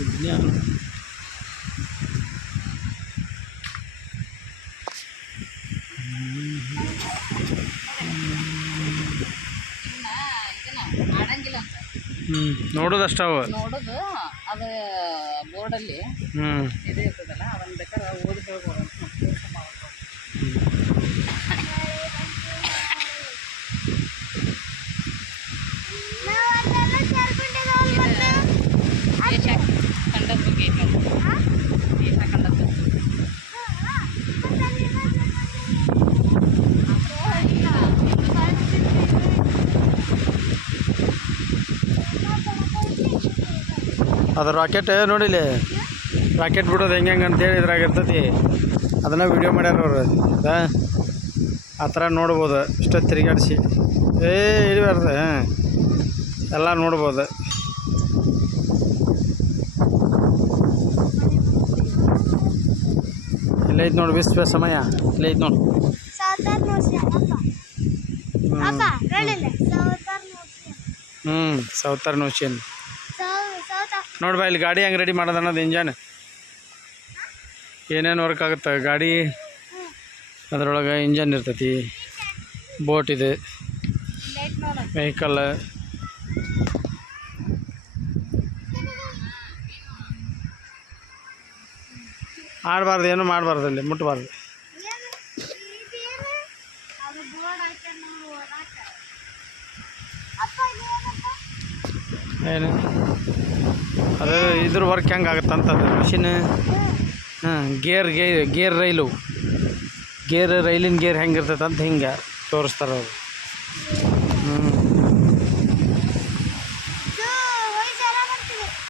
ವಿಜ್ಞಾನ ನೋಡೋದಷ್ಟ ನೋಡೋದು ಅದು ಬೋರ್ಡಲ್ಲಿ ಇದು ಇರ್ತದಲ್ಲ ಅದನ್ನ ಬೇಕಾದ್ರೆ ಓದಿ ಹೇಳ್ಬೋದು ಖಂಡದ ಬಗ್ಗೆ ಏಷ್ಯಾ ಖಂಡದ್ದು ಅದು ರಾಕೆಟ್ ನೋಡಿಲಿ ರಾಕೆಟ್ ಬಿಡೋದು ಹೆಂಗೆ ಅಂತೇಳಿ ಇದ್ರಾಗ ಇರ್ತೈತಿ ಅದನ್ನು ವಿಡಿಯೋ ಮಾಡ್ಯಾರ ಅವ್ರು ಆ ಥರ ನೋಡ್ಬೋದು ಇಷ್ಟ ತಿರುಗಾಡಿಸಿ ಇಳಿಬಾರ್ದು ಎಲ್ಲ ನೋಡ್ಬೋದು ಇಲ್ಲೈತೆ ನೋಡಿ ವಿಶ್ವ ಸಮಯ ಇಲ್ಲೈತೆ ನೋಡಿ ಸೌತರ್ನ್ ಓಷನ್ ನೋಡ್ಬಾ ಇಲ್ಲಿ ಗಾಡಿ ಹೆಂಗೆ ರೆಡಿ ಮಾಡೋದು ಅನ್ನೋದು ಇಂಜನ್ ಏನೇನು ವರ್ಕ್ ಆಗುತ್ತೆ ಗಾಡಿ ಅದರೊಳಗೆ ಇಂಜನ್ ಇರ್ತೈತಿ ಬೋಟ್ ಇದೆ ವೆಹಿಕಲ್ ಆಡಬಾರ್ದು ಏನು ಮಾಡಬಾರ್ದು ಅಲ್ಲಿ ಮುಟ್ಟಬಾರ್ದು ಏನು ಅದು ಇದ್ರ ವರ್ಕ್ ಹೆಂಗೆ ಆಗುತ್ತಂತದ್ದು ಮಷಿನ್ ಗೇರ್ ರೈಲಿನ ಗೇರ್ ಹೆಂಗೆ ಇರ್ತೈತೆ ಅಂತ ಹಿಂಗೆ ತೋರಿಸ್ತಾರೆ ಅವರು